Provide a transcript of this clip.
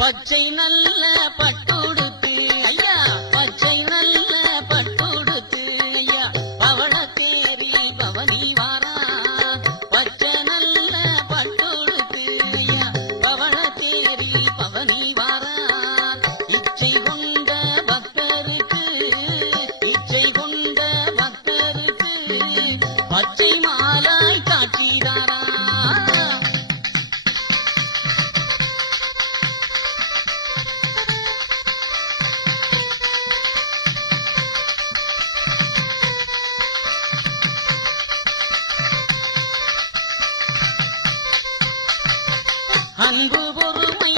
பச்சை நல்ல பட்டுடுத்து ஐயா, பச்சை நல்ல பட்டுடுத்து ஐயா, பவள தேரி பவனி வாரா. பச்சை நல்ல பட்டுடுத்து ஐயா, பவள தேரி பவனி வாரா. இச்சை கொண்ட பக்தருக்கு, இச்சை கொண்ட பக்தருக்கு பச்சை மாலாய் காட்சிதாரா. அன்பு பொறுமை